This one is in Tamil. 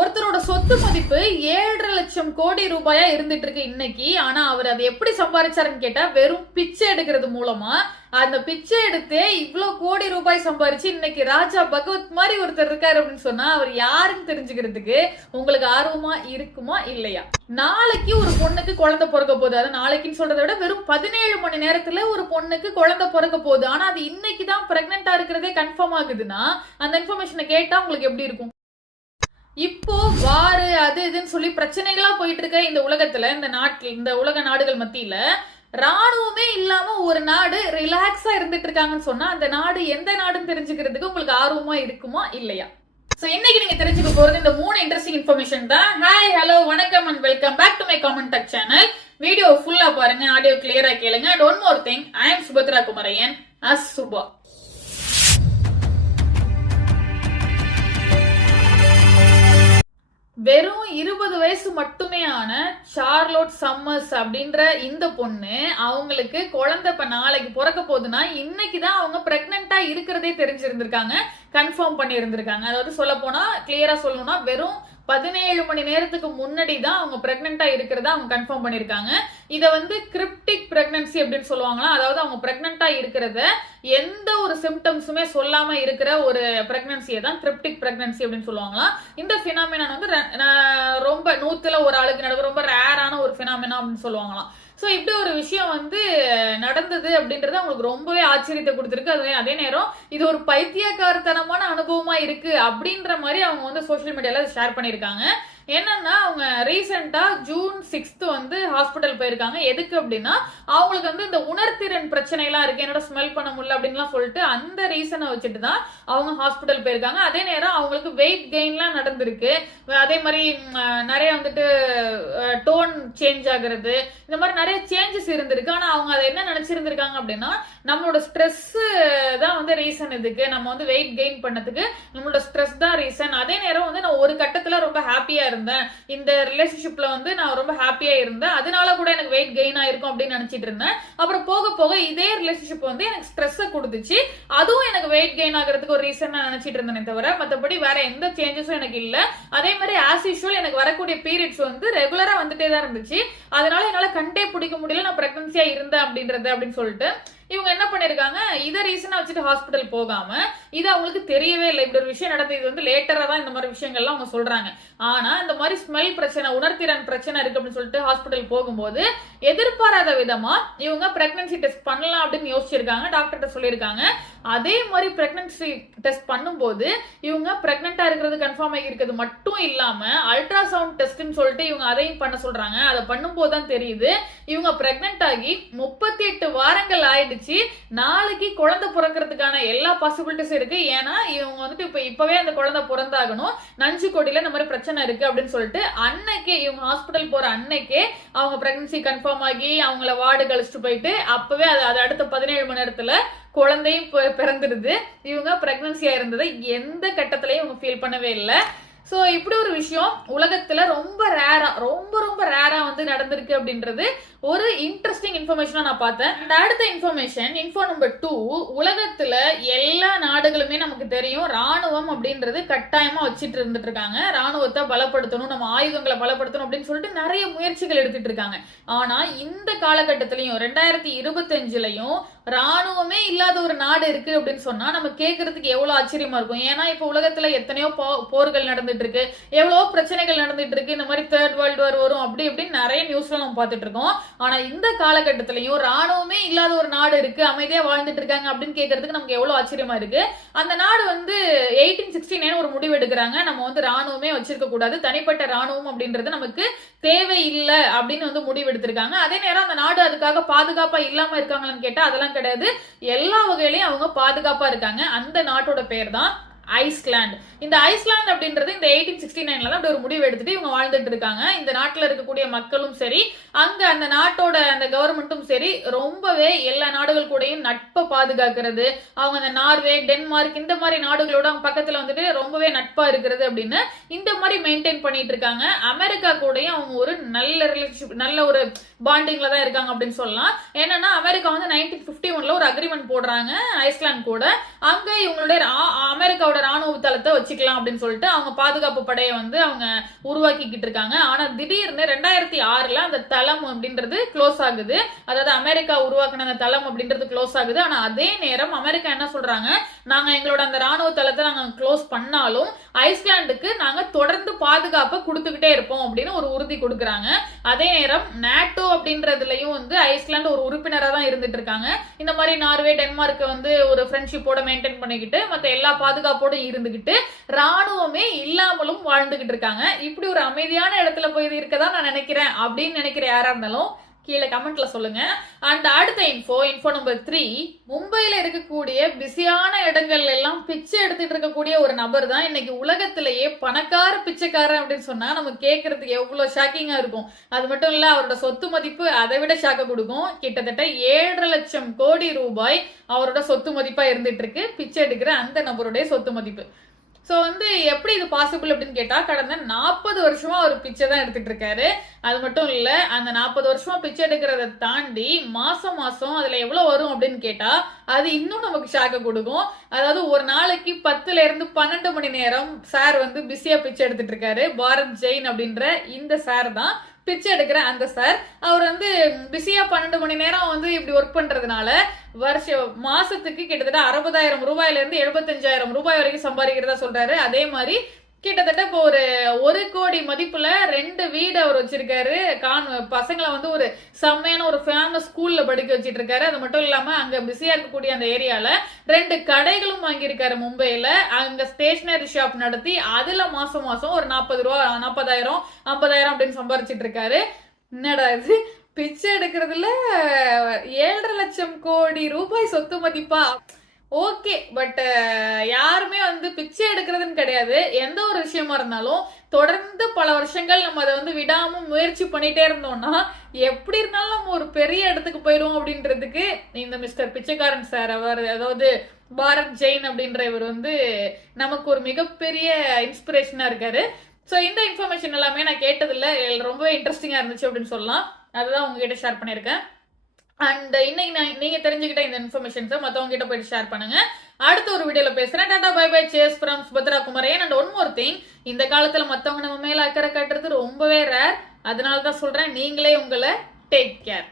ஒருத்தரோட சொத்து மதிப்பு 7,50,000 கோடி ரூபாயா இருந்துட்டு இருக்கு இன்னைக்கு. ஆனா அவர் அதை எப்படி சம்பாதிச்சாருன்னு கேட்டா வெறும் பிச்சை எடுக்கிறது மூலமா அந்த பிச்சை எடுத்தே இவ்வளவு கோடி ரூபாய் சம்பாரிச்சு இன்னைக்கு ராஜா பகவத் மாதிரி ஒருத்தர் இருக்காரு அப்படின்னு சொன்னா அவர் யாருன்னு தெரிஞ்சுக்கிறதுக்கு உங்களுக்கு ஆர்வமா இருக்குமா இல்லையா? நாளைக்கு ஒரு பொண்ணுக்கு குழந்தை பிறக்க போகுது. அது நாளைக்குன்னு சொல்றதை விட வெறும் 17 மணி நேரத்துல ஒரு பொண்ணுக்கு குழந்தை பிறக்க போகுது. ஆனா அது இன்னைக்கு தான் பிரெக்னெண்டா இருக்கிறதே கன்ஃபார்ம் ஆகுதுன்னா அந்த இன்ஃபர்மேஷனை கேட்டா உங்களுக்கு எப்படி இருக்கும்? இப்போ வாரு அது இதுன்னு சொல்லி பிரச்சனைகளா போயிட்டு இருக்க இந்த உலகத்துல, இந்த உலக நாடுகள் மத்தியில ராணுவமே இல்லாம ஒரு நாடு ரிலாக்ஸா இருந்துட்டு இருக்காங்கன்னு சொன்னா அந்த நாடு எந்த நாடுன்னு தெரிஞ்சுக்கிறதுக்கு உங்களுக்கு ஆர்வமா இருக்குமா இல்லையா? சோ இன்னைக்கு நீங்க தெரிஞ்சுக்க போறது இந்த 3 இன்ட்ரெஸ்டிங் இன்ஃபர்மேஷன் தான். ஹாய், ஹலோ, வணக்கம் and welcome back to my comment tech channel. Video ஃபுல்லா பாருங்க, ஆடியோ கிளியரா கேளுங்க. And one more thing, I am Subhadra Kumaraiyan as Subha. வெறும் 20 வயசு மட்டுமே ஆன சார்லோட் சம்மர்ஸ் அப்படின்ற இந்த பொண்ணு அவங்களுக்கு குழந்தை இப்ப நாளைக்கு பிறக்க போகுதுன்னா இன்னைக்குதான் அவங்க பிரெக்னெண்டா இருக்கிறதே தெரிஞ்சிருந்திருக்காங்க, கன்ஃபார்ம் பண்ணி இருந்திருக்காங்க. அதாவது சொல்ல போனா கிளியரா சொல்லணும்னா வெறும் 17 மணி நேரத்துக்கு முன்னாடி தான் அவங்க பிரெக்னெண்டா இருக்கிறத அவங்க கன்ஃபார்ம் பண்ணிருக்காங்க. இத கிரிப்டிக் பிரெக்னன்சி அப்படின்னு சொல்லுவாங்களா, அதாவது அவங்க பிரெக்னெண்டா இருக்கிறத எந்த ஒரு சிம்டம்ஸுமே சொல்லாம இருக்கிற ஒரு பிரெக்னன்சியை தான் கிரிப்டிக் பிரெக்னன்சி அப்படின்னு சொல்லுவாங்களா. இந்த பினாமினான் ரொம்ப 100ல ஒரு ஆளுக்கு நடக்கும், ரொம்ப ரேரான ஒரு பினாமினா அப்படின்னு சொல்லுவாங்களாம். சோ இப்படி ஒரு விஷயம் நடந்தது அப்படின்றது அவங்களுக்கு ரொம்பவே ஆச்சரியத்தை கொடுத்திருக்கு. அதே நேரம் இது ஒரு பைத்தியக்காரத்தனமான அனுபவமா இருக்கு அப்படின்ற மாதிரி அவங்க சோசியல் மீடியால ஷேர் பண்ணிருக்காங்க. என்னன்னா அவங்க ரீசெண்டா ஜூன் 6 ஹாஸ்பிட்டல் போயிருக்காங்க. எதுக்கு அப்படின்னா அவங்களுக்கு இந்த உணர்திறன் பிரச்சனை எல்லாம் இருக்கு, என்னோட ஸ்மெல் பண்ண முடியல அப்படின்லாம் சொல்லிட்டு அந்த ரீசனை வச்சுட்டு தான் அவங்க ஹாஸ்பிட்டல் போயிருக்காங்க. அதே நேரம் அவங்களுக்கு வெயிட் கெயின்லாம் நடந்திருக்கு. அதே மாதிரி நிறைய டோன் சேஞ்ச் ஆகுறது, இந்த மாதிரி நிறைய சேஞ்சஸ் இருந்திருக்கு. ஆனா அவங்க அதை என்ன நினைச்சிருந்திருக்காங்க அப்படின்னா நம்மளோட ஸ்ட்ரெஸ் தான் ரீசன், இதுக்கு நம்ம வெயிட் கெயின் பண்ணதுக்கு நம்மளோட ஸ்ட்ரெஸ் தான் ரீசன். அதே நேரம் நான் ஒரு கட்டத்துல ரொம்ப ஹாப்பியா இருந்தேன், இந்த ரிலேஷன்ஷிப்ல நான் ரொம்ப ஹாப்பியா இருந்தேன், அதனால கூட எனக்கு வெயிட் கெயின் ஆயிருக்கும் அப்படின்னு நினைச்சிட்டு இருந்தேன். அப்புறம் போக போக இதே ரிலேஷன்ஷிப் எனக்கு ஸ்ட்ரெஸ் கொடுத்துச்சு, அதுவும் எனக்கு வெயிட் கெயின் ஆகிறதுக்கு ஒரு ரீசன் நான் நினைச்சிட்டு இருந்தேனே தவிர மற்றபடி வேற எந்த சேஞ்சஸும் எனக்கு இல்ல. அதே மாதிரி ஆஸ் யூஷுவல் எனக்கு வரக்கூடிய பீரியட்ஸ் ரெகுலரா வந்துட்டே தான் இருந்துச்சு. அதனால என்னால கண்டே பிடிக்க முடியல நான் பிரெக்னன்சியா இருந்தேன் அப்படின்னு சொல்லிட்டு இவங்க என்ன பண்ணிருக்காங்க, இதை ரீசனா வச்சுட்டு ஹாஸ்பிட்டல் போகாம இது அவங்களுக்கு தெரியவே இல்லை. இப்படி ஒரு விஷயம் நடந்தது இது லேட்டரா தான் இந்த மாதிரி விஷயங்கள்லாம் அவங்க சொல்றாங்க. ஆனா இந்த மாதிரி ஸ்மெல் பிரச்சனை, உணர்திறன் பிரச்சனை இருக்கு அப்படின்னு சொல்லிட்டு ஹாஸ்பிட்டல் போகும்போது எதிர்பாராத விதமா இவங்க பிரெக்னன்சி டெஸ்ட் பண்ணலாம் அப்படின்னு யோசிச்சிருக்காங்க, டாக்டர்கிட்ட சொல்லியிருக்காங்க. அதே மாதிரி பிரெக்னன்சி டெஸ்ட் பண்ணும்போது இவங்க பிரெக்னெண்டா இருக்கிறது கன்ஃபார்ம் ஆகி இருக்கிறது மட்டும் இல்லாம அல்ட்ராசவுண்ட் டெஸ்ட்னு சொல்லிட்டு இவங்க அதையும் பண்ண சொல்றாங்க. அதை பண்ணும்போது தான் தெரியுது இவங்க பிரெக்னென்ட் ஆகி 38 வாரங்கள் ஆயிடுச்சு. நாளைக்கு குழந்தை பிறக்கிறதுக்கான எல்லா பாசிபிலிட்டிஸும் இருக்கு. ஏன்னா இவங்க இப்பவே அந்த குழந்தை பிறந்தாகணும், நஞ்சு கொடியில இந்த மாதிரி பிரச்சனை இருக்கு அப்படின்னு சொல்லிட்டு அன்னைக்கே இவங்க ஹாஸ்பிட்டல் போற அன்னைக்கே அவங்க பிரெக்னன்சி கன்ஃபார்ம் ஆகி அவங்கள வார்டு கழிச்சுட்டு போயிட்டு அப்பவே அது அடுத்த 17 மணி நேரத்துல குழந்தையும் பிறந்துடுது. இவங்க பிரெக்னன்சியா இருந்ததை எந்த கட்டத்திலையும் இவங்க ஃபீல் பண்ணவே இல்லை. சோ இப்படி ஒரு விஷயம் உலகத்துல ரொம்ப ரேரா நடந்திருக்கு அப்படின்றது ஒரு இன்ட்ரெஸ்டிங் இன்ஃபர்மேஷனா நான் பார்த்தேன். அடுத்த இன்ஃபோ நம்பர் 2, உலகத்துல எல்லா நாடுகளுமே நமக்கு தெரியும் ராணுவம் அப்படின்றது கட்டாயமா வச்சிட்டு இருந்துட்டு இருக்காங்க. ராணுவத்தை பலப்படுத்தணும், நம்ம ஆயுதங்களை பலப்படுத்தணும் அப்படின்னு சொல்லிட்டு நிறைய முயற்சிகள் எடுத்துட்டு இருக்காங்க. ஆனா இந்த காலகட்டத்திலையும் 2025லயும் ராணுவமே இல்லாத ஒரு நாடு இருக்கு அப்படின்னு சொன்னா நம்ம கேட்கறதுக்கு எவ்வளவு ஆச்சரியமா இருக்கும். ஏன்னா இப்ப உலகத்துல எத்தனையோ போர்கள் நடந்துட்டு இருக்கு, எவ்வளவோ பிரச்சனைகள் நடந்துட்டு இருக்கு, இந்த மாதிரி 3rd வேர்ல்ட் வார் வரும் அப்படி இப்படின்னு நிறைய நியூஸ்ல நம்ம பார்த்துட்டு இருக்கோம். ஆனா இந்த காலகட்டத்திலையும் ராணுவமே இல்லாத ஒரு நாடு இருக்கு, அமைதியா வாழ்ந்துட்டு இருக்காங்க அப்படின்னு கேட்கறதுக்கு நமக்கு எவ்வளவு ஆச்சரியமா இருக்கு. அந்த நாடு 1869 ஒரு முடிவு எடுக்கிறாங்க, நம்ம ராணுவமே வச்சிருக்க கூடாது, தனிப்பட்ட ராணுவம் அப்படின்றது நமக்கு தேவை இல்லை அப்படின்னு முடிவு எடுத்திருக்காங்க. அதே நேரம் அந்த நாடு அதுக்காக பாதுகாப்பா இல்லாம இருக்காங்களான்னு கேட்டா அதெல்லாம் கிடையாது, எல்லா வகையிலையும் அவங்க பாதுகாப்பா இருக்காங்க. அந்த நாட்டோட பேர் தான் ஐஸ்லாந்து. இந்த ஐஸ்லாந்து அப்படின்றது இந்த 1869ல தான் அப்படி ஒரு முடிவு எடுத்துட்டு இவங்க வாழ்ந்துட்டு இருக்காங்க. இந்த நாட்டுல இருக்கக்கூடிய மக்களும் சரி, அங்க அந்த நாட்டோட அந்த கவர்மெண்ட்டும் சரி, ரொம்பவே எல்லா நாடுகள் கூடயும் நட்பை பாதுகாக்கிறது, அவங்க அந்த நார்வே, டென்மார்க் இந்த மாதிரி நாடுகளோட அவங்க பக்கத்துல ரொம்பவே நட்பா இருக்கிறது அப்படின்னு இந்த மாதிரி மெயின்டைன் பண்ணிட்டு இருக்காங்க. அமெரிக்கா கூடயும் அவங்க ஒரு நல்ல ரிலேஷன்ஷிப், நல்ல ஒரு பாண்டிங்ல தான் இருக்காங்க அப்படின்னு சொல்லலாம். என்னன்னா அமெரிக்கா 1951ல ஒரு அக்ரிமெண்ட் போடுறாங்க ஐஸ்லாந்து கூட. அங்க இவங்களுடைய அமெரிக்காவோட ராணுவ தளத்தை வச்சுக்கலாம் அப்படின்னு சொல்லிட்டு அவங்க பாதுகாப்பு படையை வந்து அவங்க உருவாக்கிக்கிட்டு இருக்காங்க. ஆனா திடீர்னு 2006ல அந்த தளம் அப்படின்றது க்ளோஸ் ஆகுது. அதாவது அமெரிக்கா உருவாக்கின அந்த தளம் அப்படின்றது க்ளோஸ் ஆகுது. ஆனா அதே நேரம் அமெரிக்கா என்ன சொல்றாங்க, நாங்க எங்களோட அந்த ராணுவ தளத்தை நாங்க க்ளோஸ் பண்ணாலும் ஐஸ்லாந்துக்கு நாங்க தொடர்ந்து பாதுகாப்பை கொடுத்துக்கிட்டே இருப்போம் அப்படின்னு ஒரு உறுதி கொடுக்குறாங்க. அதே நேரம் நேட்டோ அப்படின்றதுலயும் வந்து ஐஸ்லாந்து ஒரு உறுப்பினராக தான் இருந்துட்டு இருக்காங்க. இந்த மாதிரி நார்வே, டென்மார்க் வந்து ஒரு ஃப்ரெண்ட்ஷிப்போட மெயின்டைன் பண்ணிக்கிட்டு மற்ற எல்லா பாதுகாப்போட இருந்துகிட்டு ராணுவமே இல்லாமலும் வாழ்ந்துகிட்டு இருக்காங்க. இப்படி ஒரு அமைதியான இடத்துல போய் இருக்கதான் நான் நினைக்கிறேன் அப்படின்னு நினைக்கிற யாரா இருந்தாலும் கீழே கமெண்ட்ல சொல்லுங்க. அண்ட் அடுத்த இன்ஃபோ நம்பர் 3, மும்பையில இருக்கக்கூடிய பிஸியான இடங்கள் எல்லாம் பிச்சை எடுத்துட்டு இருக்கக்கூடிய ஒரு நபர் தான் இன்னைக்கு உலகத்திலேயே பணக்கார பிச்சைக்காரன் அப்படின்னு சொன்னா நம்ம கேட்கறதுக்கு எவ்வளவு ஷாக்கிங்கா இருக்கும். அது மட்டும் இல்ல, அவரோட சொத்து மதிப்பு அதை விட ஷாக்க கொடுக்கும். கிட்டத்தட்ட 7.5 லட்சம் கோடி ரூபாய் அவரோட சொத்து மதிப்பா இருந்துட்டு இருக்கு. பிச்சை எடுக்கிற அந்த நபருடைய சொத்து மதிப்பு. ஸோ வந்து எப்படி இது பாசிபிள் அப்படின்னு கேட்டா, கடந்த 40 வருஷமா அவர் பிச்சை தான் எடுத்துட்டு இருக்காரு. அது மட்டும் இல்ல, அந்த 40 வருஷமா பிச்சை எடுக்கிறத தாண்டி மாசம் மாசம் அதுல எவ்வளவு வரும் அப்படின்னு கேட்டா அது இன்னும் நமக்கு ஷாக்க கொடுக்கும். அதாவது ஒரு நாளைக்கு 10ல இருந்து 12 மணி நேரம் சார் வந்து பிஸியா பிச்சை எடுத்துட்டு இருக்காரு. பாரத் ஜெயின் அப்படின்ற இந்த சார் தான் பிச்சை எடுக்கிற அந்த சார். அவர் வந்து பிஸியா 12 மணி நேரம் வந்து இப்படி ஒர்க் பண்றதுனால மாசத்துக்கு கிட்டத்தட்ட 60,000 ரூபாயில இருந்து 75,000 ரூபாய் வரைக்கும் சம்பாதிக்கிறதா சொல்றாரு. அதே மாதிரி கிட்டத்தட்ட இப்போ ஒரு 1 கோடி மதிப்புல 2 வீடு அவர் வச்சிருக்காரு. பசங்களை வந்து ஒரு செம்மையான ஒரு ஃபேமஸ் ஸ்கூல்ல படிக்க வச்சிட்டு இருக்காரு. அது மட்டும் இல்லாம அங்க பிஸியா இருக்கக்கூடிய அந்த ஏரியால 2 கடைகளும் வாங்கியிருக்காரு மும்பையில. அங்க ஸ்டேஷனரி ஷாப் நடத்தி அதுல மாசம் மாசம் ஒரு 40,000 50,000 அப்படின்னு சம்பாரிச்சிட்டு இருக்காரு. என்னடா இது, பிச்சை எடுக்கிறதுல 7.5 லட்சம் கோடி ரூபாய் சொத்து மதிப்பா? ஓகே, பட் யாருமே வந்து பிச்சை எடுக்கிறதுன்னு கிடையாது. எந்த ஒரு விஷயமா இருந்தாலும் தொடர்ந்து பல வருஷங்கள் நம்ம அதை வந்து விடாம முயற்சி பண்ணிட்டே இருந்தோம்னா எப்படி இருந்தாலும் நம்ம ஒரு பெரிய இடத்துக்கு போயிடுவோம் அப்படின்றதுக்கு இந்த மிஸ்டர் பிச்சைக்காரன் சார், அவர் அதாவது பாரத் ஜெயின் அப்படின்ற இவர் வந்து நமக்கு ஒரு மிகப்பெரிய இன்ஸ்பிரேஷனா இருக்காரு. ஸோ இந்த இன்ஃபர்மேஷன் எல்லாமே நான் கேட்டதில்ல, ரொம்பவே இன்ட்ரெஸ்டிங்கா இருந்துச்சு அப்படின்னு சொல்லலாம். அதுதான் உங்ககிட்ட ஷேர் பண்ணியிருக்கேன். அண்ட் இன்னைக்கு நீங்க தெரிஞ்சுக்கிட்ட இந்த இன்ஃபர்மேஷன்ஸை மற்றவங்க கிட்ட போயிட்டு ஷேர் பண்ணுங்க. அடுத்த ஒரு வீடியோல பேசுறேன். Tata bye bye, says from Subhadra Kumaren. And one more thing, இந்த காலத்துல மத்தவங்க நம்ம மேல அக்கறை காட்டுறது ரொம்பவே ரேர். அதனால தான் சொல்றேன், நீங்களே உங்களை டேக் கேர்.